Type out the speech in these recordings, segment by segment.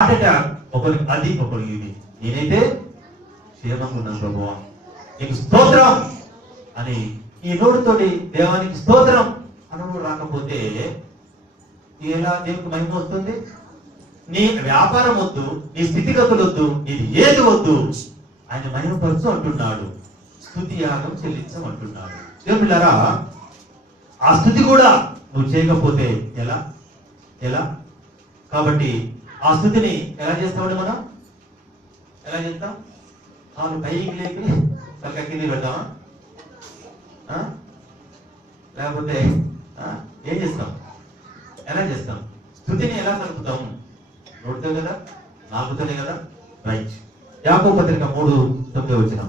ఒకరికి అది ఒకరికి ఇది. నేనైతే క్షేమంగా ఉన్నాను ప్రభువా, నీకు స్తోత్రం అని ఈ నోటితోటి దేవానికి స్తోత్రం అనుడు రాకపోతే ఎలా దేవునికి మహిమ వస్తుంది? నీ వ్యాపారం వద్దు, నీ స్థితిగతులు వద్దు, నీది ఏది వద్దు, ఆయన మహిమపరచు అంటున్నాడు. స్తుతి యాగం చెల్లించమంటున్నాడు. దేవులారా, ఆ స్థుతి కూడా నువ్వు చేయకపోతే ఎలా ఎలా? కాబట్టి ఆ స్థుతిని ఎలా చేస్తామండి? మనం ఎలా చేస్తాం? అవును, పైకి లేపి తలక కింద పెడతామా? లేకపోతే ఏం చేస్తాం? ఎలా చేస్తాం? స్థుతిని ఎలా కలుపుతాం? నోటితో కదా, నాలుగుతోనే కదా. రైట్. యాకోబు పత్రిక 3:9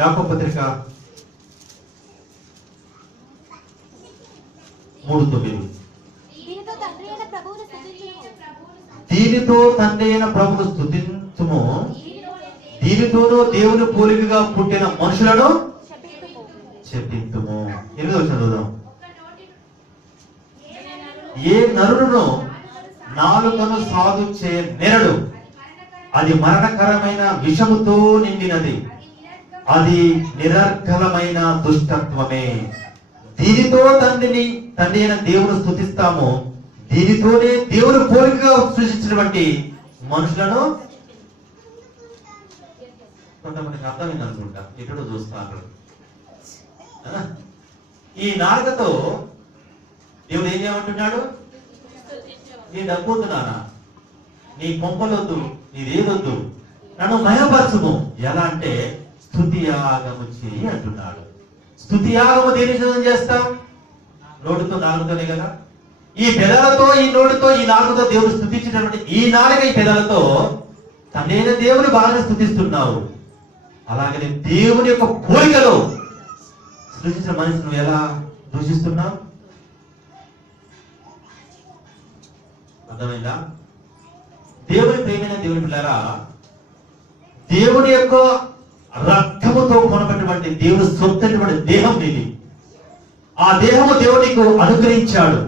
యాకోబు పత్రిక 3:9 దీనితో తండ్రి అయిన ప్రభువును స్తుతించుము, దీనితోనూ దేవుని పోలికగా పుట్టిన మనుషులను చెప్పింతుము. 8వ చదువుదాం. ఏ నరుడును నాలుకను సాధు చే నెరడు, అది మరణకరమైన విషముతో నిండినది, అది నిరర్గలమైన దుష్టత్వమే. దీనితో తండ్రి అయిన దేవుని స్తుతిస్తాము, దీనితోనే దేవుని పోలికగా సృష్టించినటువంటి మనుషులను. కొంతమందికి అర్థమైంది అనుకుంటా, ఎక్కడో చూస్తారు. ఈ నాలుకతో దేవుడు ఏం చేయమంటున్నాడు? నీ డబ్బొద్దు నాన్న, నీ కొంపలొద్దు, నీదేదొద్దు, నన్ను మహిమపరచుము. ఎలా అంటే స్తుతి యాగము చేయి అంటున్నాడు. స్తుతి యాగము దేని చేస్తాం? నోటితో, నాలుగుతోనే కదా. ఈ పెదాలతో, ఈ నోటితో, ఈ నాలుగుతో దేవుడు స్తుతించినటువంటి ఈ నాలుగ ఈ పెదాలతో తనైన దేవుని బాగా స్తుతిస్తున్నావు. అలాగనే దేవుని యొక్క పోలికలో సృష్టించిన మనిషిని నువ్వు ఎలా దూషిస్తున్నావు? అర్థమైందా? దేవుని ప్రేమైన దేవుని పిల్లారా, దేవుని యొక్క రక్తముతో కొనబడినటువంటి దేవుని సొంతటువంటి దేహం నీది. ఆ దేహము దేవునికి అనుగ్రహించాడు.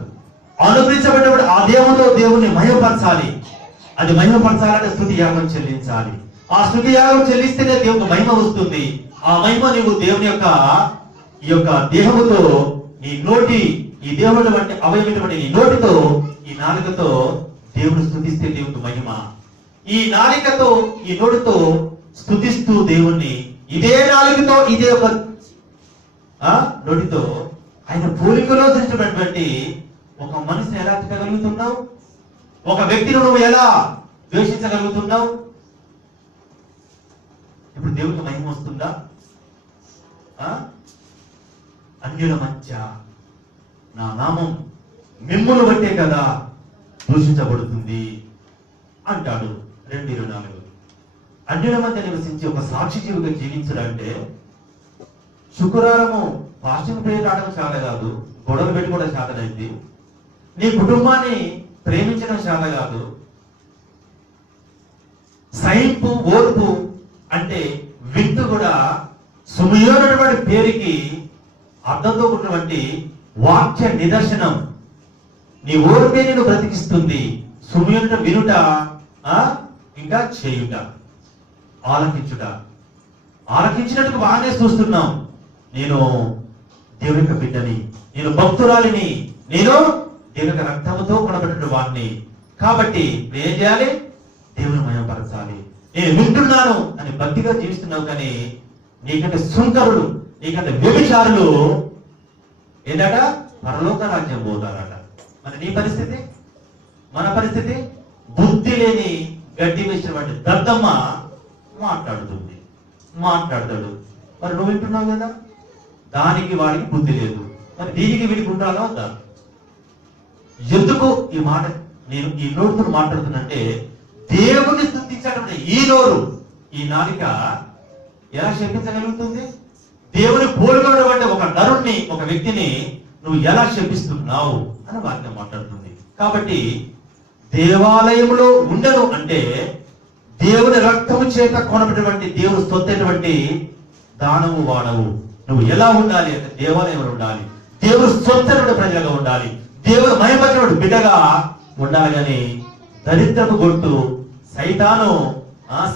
అనుగ్రహించబడినటువంటి ఆ దేహంతో దేవుని మహిమపరచాలి. అది మహిమపరచాలంటే స్తుతి యాగం చెల్లించాలి. ఆ స్తుతి యాగం చెల్లిస్తేనే దేవునికి మహిమ వస్తుంది. ఆ మహిమ నీవు దేవుని యొక్క ఈ యొక్క దేహముతో, నీ నోటి, ఈ దేవుడు వంటి అవయవటువంటి నీ నోటితో, ఈ నాలుకతో దేవుడు స్తుతిస్తే దేవునికి మహిమ. ఈ నాలుకతో, ఈ నోటితో స్తుతిస్తూ దేవుణ్ణి, ఇదే నాలుకతో, ఇదే ఒక నోటితో ఆయన పోలికలో సృష్టించినటువంటి ఒక మనిషిని ఎలా తిట్టగలుగుతున్నావు? ఒక వ్యక్తిని నువ్వు ఎలా ద్వేషించగలుగుతున్నావు? ఇప్పుడు దేవునికి మహిమ వస్తుందా? అన్యుల మధ్య నా నామం మిమ్మును బట్టే కదా దూషించబడుతుంది అంటాడు 2:24. అన్యుల మధ్య నివసించి ఒక సాక్షి జీవిగా జీవించాలంటే శుక్రవారము ఫాస్టింగ్ ప్రేయర్ రావడం చాలా కాదు, గొడవలు పెట్టుకోవడం శాతనైంది. నీ కుటుంబాన్ని ప్రేమించడం శాత కాదు. సైంపు, ఓర్పు అంటే విందు కూడా సుమయోనటువంటి పేరుకి అర్థంతో ఉన్నటువంటి వాక్య నిదర్శనం. నీ ఓర్పే నేను బ్రతికిస్తుంది. సుమయోనుట వినుట, ఇంకా చేయుట, ఆలకించుట. ఆలకించినట్టుగా బాగానే చూస్తున్నాం. నేను దేవుని యొక్క బిడ్డని, నేను భక్తురాలిని, నేను దేవుని యొక్క రక్తముతో కొనబడిన వాడిని. కాబట్టి ఏం చేయాలి? దేవుని మహిమపరచాలి. నేను వింటున్నాను అని భక్తిగా జీవిస్తున్నావు. కానీ నీకంటే సుంకరులు, నీకంటే వ్యభిచారులు ఏంటట? పరలోక రాజ్యం పోతారట. మరి నీ పరిస్థితి, మన పరిస్థితి? బుద్ధి లేని గడ్డి వేసినటువంటి దద్దమ్మ మాట్లాడతాడు. మరి నువ్వు వింటున్నావు కదా, దానికి వాడికి బుద్ధి లేదు. మరి దీనికి వీడికి ఉండాలా వద్దా? ఎందుకు ఈ మాట నేను ఈ నోటితో మాట్లాడుతున్నంటే, దేవుని స్తుతించేటువంటి ఈ నోరు, ఈ నాలిక ఎలా శపించగలుగుతుంది? దేవుని పోలికటువంటి ఒక నరుణ్ణి, ఒక వ్యక్తిని నువ్వు ఎలా శపిస్తున్నావు అని వాక్యం మాట్లాడుతుంది. కాబట్టి దేవాలయంలో ఉండను అంటే దేవుని రక్తము చేత కొనబడినటువంటి దేవుని సొత్తైనటువంటి దానము వాడవు. నువ్వు ఎలా ఉండాలి అంటే దేవాలయంలో ఉండాలి, దేవుని సొత్తైన ప్రజలుగా ఉండాలి, దేవుడు మహిమపరచబడు బిడ్డగా ఉండాలి కానీ దరిద్రపు గొట్టు సైతాను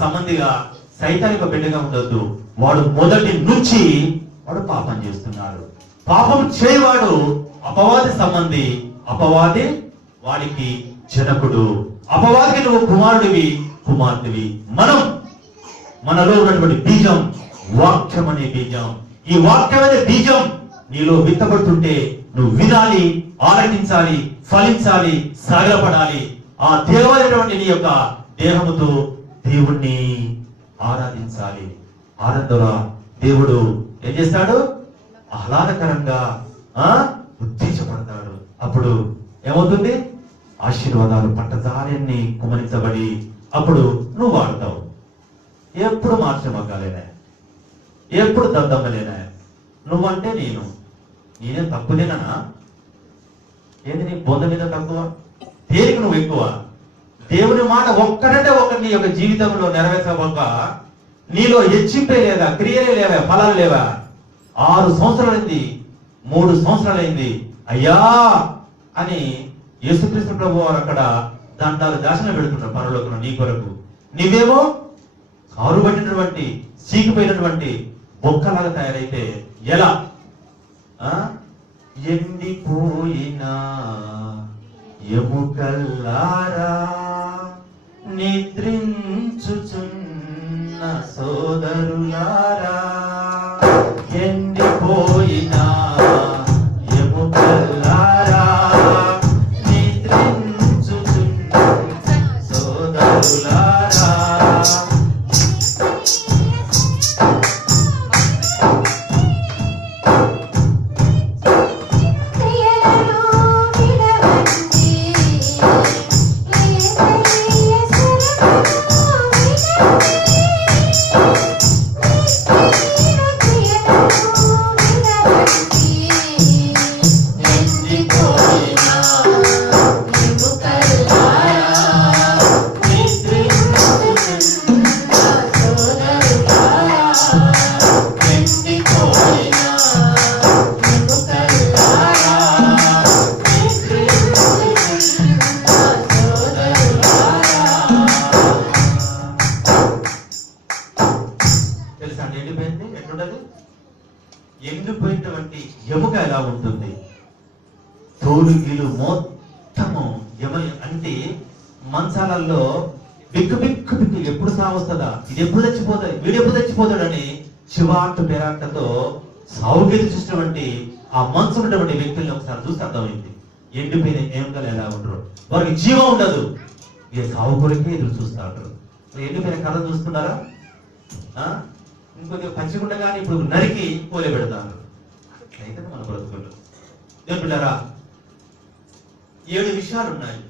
సంబంధిగా సైతానిక బిడ్డగా ఉండొద్దు. వాడు మొదటి నుంచి వాడు పాపం చేస్తున్నాడు. పాపం చేయవాడు అపవాది సంబంధి, అపవాది వాడికి జనకుడు, అపవాదికి నువ్వు కుమారుడివి, కుమార్తెవి. మనలో ఉన్నటువంటి బీజం వాక్యం అనే బీజం. ఈ వాక్యం అనే బీజం నీలో విత్తబడుతుంటే నువ్వు వినాలి, ఆలకించాలి, ఫలించాలి, సాగపడాలి. ఆ దేవమైనటువంటి నీ యొక్క దేహముతో దేవుణ్ణి ఆరాధించాలి. ఆరాధన దేవుడు ఏం చేస్తాడు? ఆహ్లాదకరంగా ఉత్తేజపడతాడు. అప్పుడు ఏమవుతుంది? ఆశీర్వాదాలు పట్టజాలన్నీ కుమరించబడి అప్పుడు నువ్వు వాడతావు. ఎప్పుడు మార్చమగ్గాలేనా, ఎప్పుడు దద్దమ్మలేనా, నువ్వంటే నేనే తక్కువదేనా? ఏంది నీ బొంద మీద తక్కువ? దేనికి నువ్వు ఎక్కువ? దేవుని మాట ఒక్కడంటే ఒకటి నీ యొక్క జీవితంలో నెరవేర్చబోక నీలో హెచ్చింపే లేదా, క్రియలే లేవా, ఫలాలు లేవా? 6 సంవత్సరాలైంది, 3 సంవత్సరాలైంది అయ్యా అని యేసుక్రీస్తు ప్రభు వారు అక్కడ దండాలు దాశన పెడుతున్నారు పరలోకంలో నీ కొరకు. నీవేమో కారుబట్టినటువంటి సీకిపోయినటువంటి బొక్కలాగా తయారైతే ఎలా? ఎండిపోయిన ఎముకల్లారా నిద్రించుచున్న సోదరులారా, ఎండిపోయిన ఎముకల్లారా నిద్రించుచున్న సోదరులారా, ఎండిపోయినటువంటి ఎముక ఎలా ఉంటుంది? తోలుగిలు మొత్తము అంటే మంచాలలో బిక్కు బిక్కు బిక్కు ఎప్పుడు సాగు వస్తుందా, ఇది ఎప్పుడు చచ్చిపోతుంది, వీడు ఎప్పుడు చచ్చిపోతాడని చివాటు పెరాటతో సాగుగీత చూసినటువంటి ఆ మనసు ఉన్నటువంటి వ్యక్తుల్ని ఒకసారి చూస్తే అర్థమైంది. ఎండిపోయిన ఎముకలు ఎలా ఉండరు, వారికి జీవం ఉండదు, ఇక సాగు కొరకే ఎదురు చూస్తూ ఉంటారు. ఎండిపోయిన కథ చూస్తున్నారా? ఇంకొద్దిగా పచ్చిగుండగానే ఇప్పుడు నరికి పోలే పెడతాను. అయితే మన బ్రతుకులు దేవుని బిడ్డలారా, 7 విషయాలు ఉన్నాయి.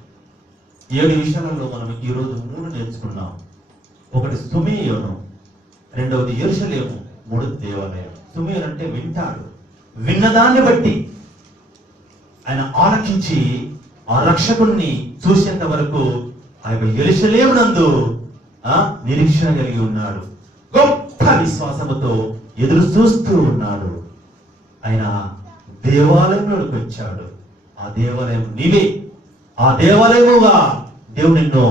7 విషయాలలో మనం ఈరోజు 3 నేర్చుకున్నాం. ఒకటి సుమేయోను, రెండవది యెరూషలేము, 3 దేవాలయం. సుమేయోను అంటే వింటాడు, విన్నదాన్ని బట్టి ఆయన ఆలకించి ఆ రక్షకుణ్ణి చూసేంత వరకు ఆ యొక్క యెరూషలేమునందు నిరీక్షణ కలిగి ఉన్నాడు. గొప్ప విశ్వాసముతో ఎదురు చూస్తూ ఉన్నాడు. ఆయన దేవాలయంలోకి వచ్చాడు. ఆ దేవాలయం నీవే, ఆ దేవాలయముగా దేవుడు నిన్ను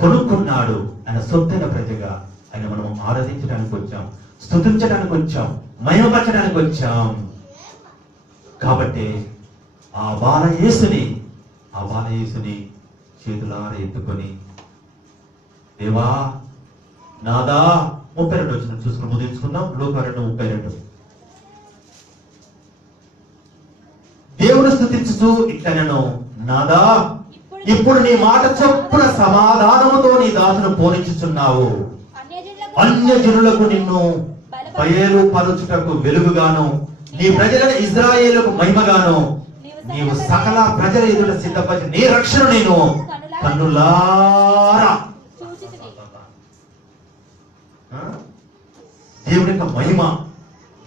కొనుక్కున్నాడు. ఆయన సొత్తైన ప్రజగా ఆయన మనం ఆరాధించడానికి వచ్చాం, స్తుతించడానికి వచ్చాం, మహిమపరచడానికి వచ్చాం. కాబట్టి ఆ బాలయేసుని చేతులారా ఎత్తుకొని, దేవా నాదా 32 వచ్చిన చూసుకుని ముగించుకుందాం. లోకా 2:32. దేవుడు స్తుతించుతూ ఇట్లనెను, నాదా ఇప్పుడు నీ మాట చొప్పున సమాధానముతో నీ దాసును పోనించుచున్నావు. అన్యజనులకు నిన్ను బయలుపరచుటకు వెలుగుగాను, నీ ప్రజలైన ఇశ్రాయేలుకు మహిమగాను నీవు సకల ప్రజల ఎదుట సిద్ధపరిచి నీ రక్షణ నేను కన్నులారా. దేవుని యొక్క మహిమ,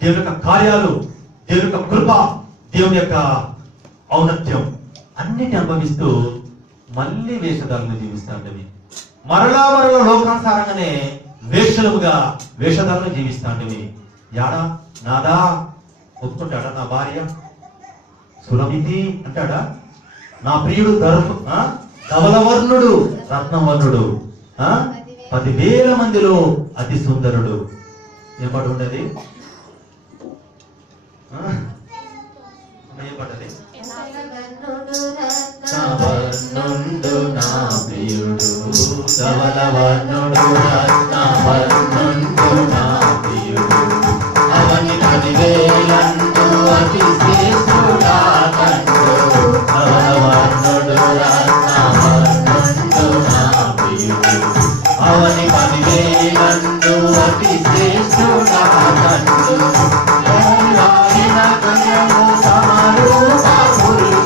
దేవుని యొక్క కార్యాలు, దేవుని యొక్క కృప, దేవుని యొక్క ఔన్నత్యం అన్నిటిని అనుభవిస్తూ మళ్ళీ వేషధారులు జీవిస్తాంటివి. మరలా లోకానుసారంగానే వేషధారులు జీవిస్తాంటివి. యాడా నాదా ఒప్పుకుంటాడా? నా భార్య సులభితి అంటాడా? నా ప్రియుడు ధవలవర్ణుడు, రత్నవర్ణుడు, 10,000 మందిలో అతి సుందరుడు. ఏ పాట ఉండేది? ఏ పాటది? రత్నవర్ణుడు నా ప్రియుడు, ధవలవర్ణుడు, రత్నవర్ణుడు నా ప్రియుడు, అవని 10,000 అతి శ్రేష్ఠుడా కండు, ధవలవర్ణుడు, రత్నవర్ణుడు నా ప్రియుడు, అవని 10,000 అతి శ్రేష్ఠుడా కండు, సమరూప పురుషుడు.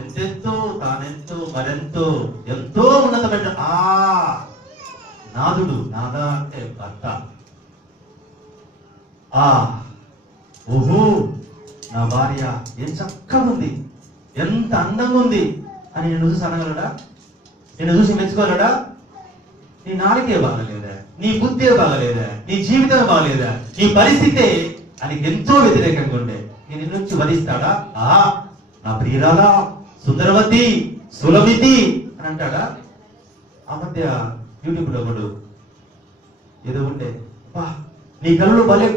ఎంతెంతో తానెంతో మరెంతో ఎంతో ఉన్నతమైన ఆ నాదుడు, నాదా అంటే భర్త, ఓహో నా భార్య ఎంత చక్కగా ఉంది, ఎంత అందంగా ఉంది అని నేను చూసి అనగలడా? నేను చూసి మెచ్చుకోగలడా? నీ నాలుకే బాగలేదా, నీ బుద్ధే బాగలేదా, నీ జీవితమే బాగలేదా, నీ పరిస్థితే ఆయనకి ఎంతో వ్యతిరేకంగా ఉండే నేను నుంచి వరిస్తాడా? నా ప్రియురాలా, సుందరవతి, సులమితి అని అంటాడా? ఆ మధ్య యూట్యూబ్ లో ఒకడు ఏదో ఉండే, నీ కళ్ళు భలే